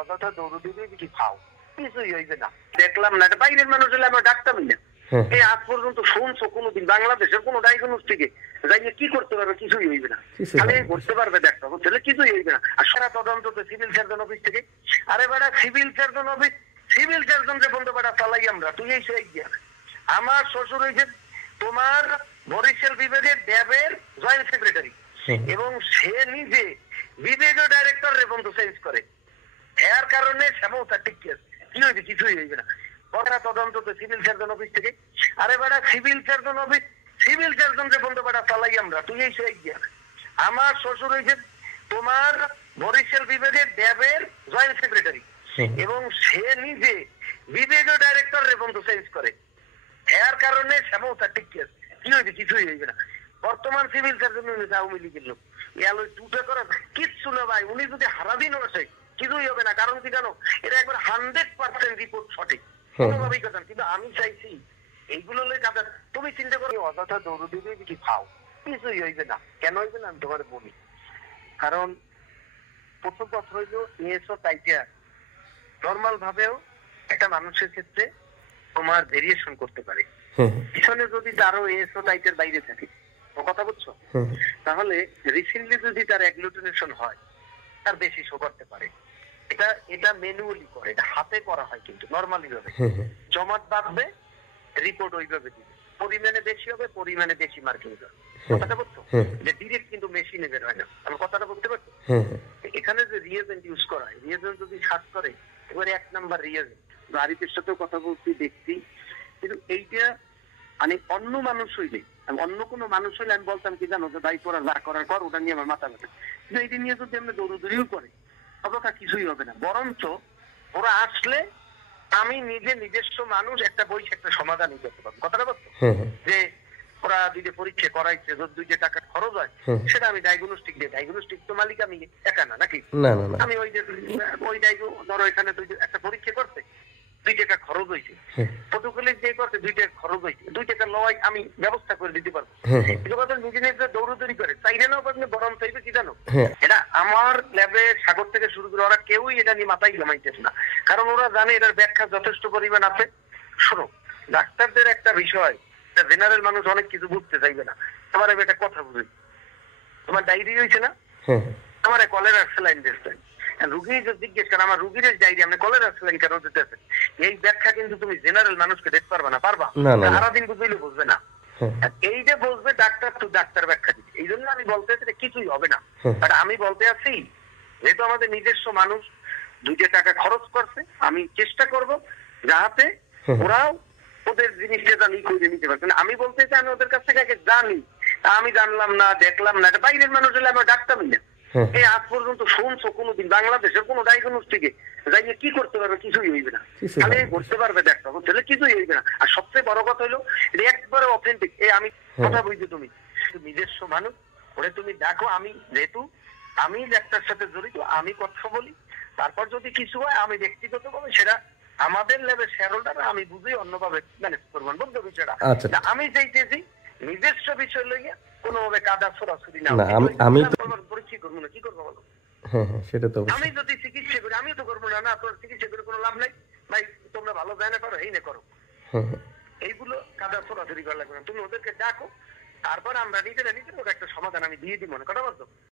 অযথা দৌড় দিবে কি খাও, কিছুই হইবে না। দেখলাম না, এটা বাইরের মানুষ হলে আমরা ডাক্তারই না। এই আজ পর্যন্ত শুনছো কোনোদিন বাংলাদেশের কোনো ডায়াগনস্টিকে যাইয়ে কি করতে পারবে? কিছুই হইবে না। খালি করতে পারবে ডাক্তার, বুঝলে কিছুই হইবে না। আর সারা তদন্ত সিভিল সার্জন অফিস থেকে। আরে বেটা civil surgeon office, civil surgeon যে বন্ধু বেটা চালাই আমরা, তুই এই সেই গিয়া। আমার শ্বশুর হয়েছে তোমার বরিশাল বিভাগের ড্যাবের জয়েন্ট সেক্রেটারি, এবং সে নিজে বিভাগীয় ডাইরেক্টর রে বন্ধু চেঞ্জ করে। এর কারণে শ্যামতা ঠিক আছে, কি হয়েছে? কিছুই হইবে না। কথা তদন্ত সিভিল সার্জন অফিস থেকে। আরে বেটা civil surgeon office, civil surgeon যে বন্ধু বেটা চালাই আমরা, তুই এই সেই গিয়া। আমার শ্বশুর হয়েছে তোমার বরিশাল বিভাগের ড্যাবের জয়েন্ট সেক্রেটারি, এবং সে নিজে বিভাগীয় ডাইরেক্টর রে বন্ধু চেঞ্জ করে। এর কারণে শ্যামতা ঠিক আছে, কি হয়েছে? কিছুই হইবে না। বর্তমান সিভিল সার্জন আওয়ামী লীগের লোক ইয়াল টুটে করার কিচ্ছু না ভাই। উনি যদি হারাদিনও আসে কিছুই হবে না। কারণ কি জানো, এটা একবার 100% রিপোর্ট সঠিক, কোনোভাবেই কথা। কিন্তু আমি চাইছি এইগুলো কাদা তুমি চিন্তা করো, অযথা দৌড় দিবে কি খাও, কিছুই হইবে না। কেন হইবে না আমি তোমার বলি। কারণ প্রথম কথা হইল এসো টাইটা নর্মাল ভাবেও একটা মানুষের ক্ষেত্রে তোমার ভেরিয়েশন করতে পারে। পিছনে যদি তারও এসো টাইটের বাইরে থাকে, ও কথা বুঝছো, তাহলে রিসেন্টলি যদি তার অ্যাগ্লুটিনেশন হয়, তার বেশি শো করতে পারে। এটা ম্যানুয়ালি করে, এটা হাতে করা হয়, কিন্তু নরমালি ভাবে জমাট বাঁধবে, রিপোর্ট ওইভাবে দিবে। পরিমাণে বেশি হবে, পরিমাণে বেশি মার্কিং হবে। কথাটা বুঝছো, যে ডিরেক্ট কিন্তু মেশিনে বের হয় না। আমি কথাটা বলতে পারছি। এখানে যে রিয়েজেন্ট ইউজ করা হয়, রিয়েজেন্ট যদি সার্চ করে এবারে 1 নাম্বার রিয়েজেন্ট। আরিফের সাথেও কথা বলছি, দেখছি, কিন্তু এইটা মানে অন্য মানুষ হইলে, অন্য কোনো মানুষ হইলে আমি বলতাম কি জানো, যে ভাই করার যা করার কর, ওটা নিয়ে আমার মাথা ব্যথা। কিন্তু এইটা নিয়ে যদি আমরা দৌড়দৌড়িও করে অবস্থা কিছুই হবে না। বরঞ্চ ওরা আসলে আমি নিজস্ব মানুষ একটা বই একটা সমাধানই করতে পারবো। কথাটা বলতো যে ওরা দুইটা পরীক্ষা করাইছে, যদি 2 টাকা খরচ হয় সেটা আমি ডায়াগনস্টিক দিই। ডায়াগনস্টিক তো মালিক আমি একা না, নাকি? আমি ওই ধরো এখানে একটা পরীক্ষা করতে 2 টাকা খরচ হয়েছে, প্রটোকলের যে করতে 2 টাকা খরচ হয়েছে, 2 টাকা লওয়াই আমি ব্যবস্থা করে দিতে পারবো। কিন্তু কথা নিজে নিজে দৌড়দৌড়ি করে চাইলে না পারলে বরং চাইবে কি জানো, এটা আমার ল্যাবে সাগর থেকে শুরু করে ওরা কেউই এটা নিয়ে মাথায় ঘামাইতেছে না। কারণ ওরা জানে এটার ব্যাখ্যা যথেষ্ট পরিমাণ আছে। শোনো, ডাক্তারদের একটা বিষয়, জেনারেল মানুষ অনেক কিছু বুঝতে চাইবে না। তোমার আমি একটা কথা বুঝি, তোমার ডায়রি হয়েছে না, আমার কলেরা স্যালাইন দিয়েছেন, রুগী জিজ্ঞেস করেন আমার রুগীর ডায়রি আপনি কলেরা স্যালাইন কেন দিতেছেন, এই ব্যাখ্যা কিন্তু তুমি জেনারেল মানুষকে দেখতে পারবে না। পারবা? সারাদিন বুঝলে বুঝবে না। এই যে বুঝবে ডাক্তার তো ডাক্তার ব্যাখ্যা দিচ্ছে। এই জন্য আমি বলতে চাই কিছুই হবে না। বাট আমি বলতে আছি, যেহেতু আমাদের নিজস্ব মানুষ 2 টাকা খরচ করছে, আমি চেষ্টা করব যাতে ওরাও ওদের জিনিসটা জানি করে নিতে পারছে। আমি বলতে চাই আমি ওদের কাছ থেকে আগে জানি, আমি জানলাম না, দেখলাম না, এটা বাইরের মানুষ হলে আমরা ডাক্তারই না। এই আজ পর্যন্ত শুনছো কোনোদিন বাংলাদেশের কোনো ডায়াগনস্টিকে যাইয়ে কি করতে পারবে? কিছুই হইবে না। খালি করতে পারবে ডাক্তার, বুঝলে কিছুই হইবে না। আর সবচেয়ে বড় কথা হলো এটা একবারে অথেন্টিক। এই আমি কথা বুঝছো, তুমি নিজস্ব মানুষ ওরে তুমি দেখো। আমি যেহেতু আমি ডাক্তার সাথে জড়িত, আমি কথা বলি, তারপর যদি কিছু হয় আমি ব্যক্তিগত ভাবে সেটা আমাদের লেভেল শেয়ার হোল্ডার আমি বুঝি অন্যভাবে ম্যানেজ করবো। বুঝতে বিষয়টা আমি চাইতেছি নিজস্ব বিষয় লইয়া কোনোভাবে কাদা সরাসরি না। আমি পরিচয় করবো না, কি করবো বলো? সেটা তো আমি যদি চিকিৎসা করি আমিও তো করবো না। না, তোর চিকিৎসা করে কোনো লাভ নাই ভাই, তোমরা ভালো যায় না করো, এই না করো, এইগুলো কাদা সরাসরি করা লাগবে না। তুমি ওদেরকে ডাকো, তারপর আমরা নিজেরা নিজের একটা সমাধান আমি দিয়ে দিব না। কথা বলতো।